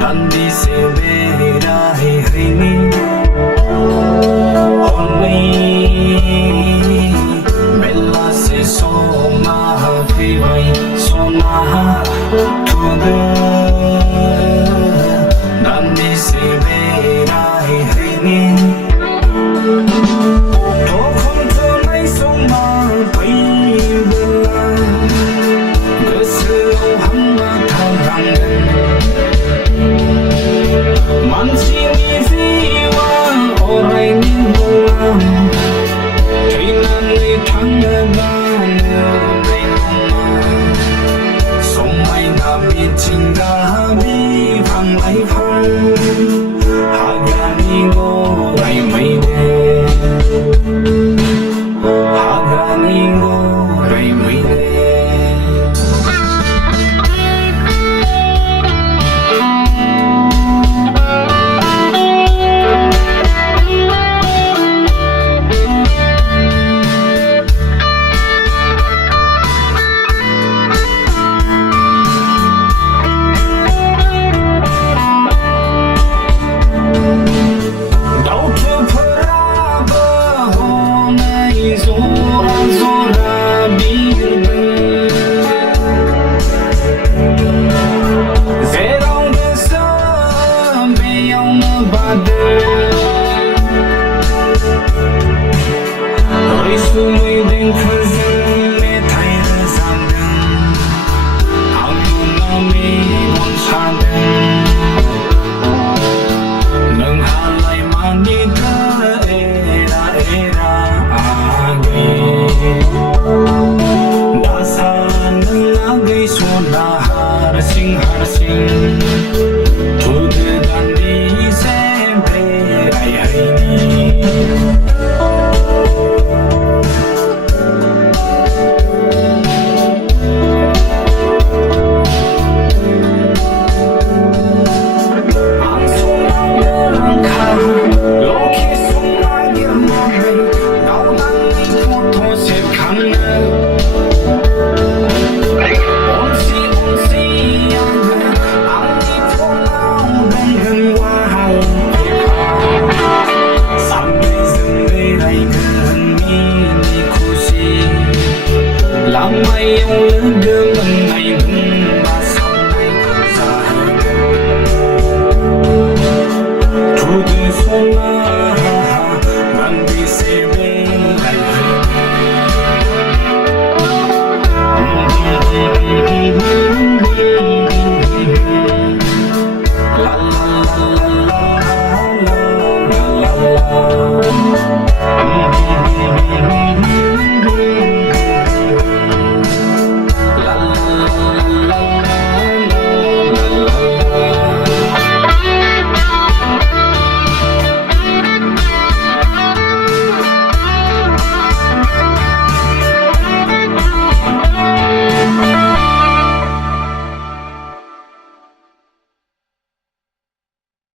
nan đi se về đây hay ni only bella se so ma fi vai so na tu de nan đi se về đây hay ni情的比方来方，哈嘎你我来没得，哈嘎你我来没得。Har sing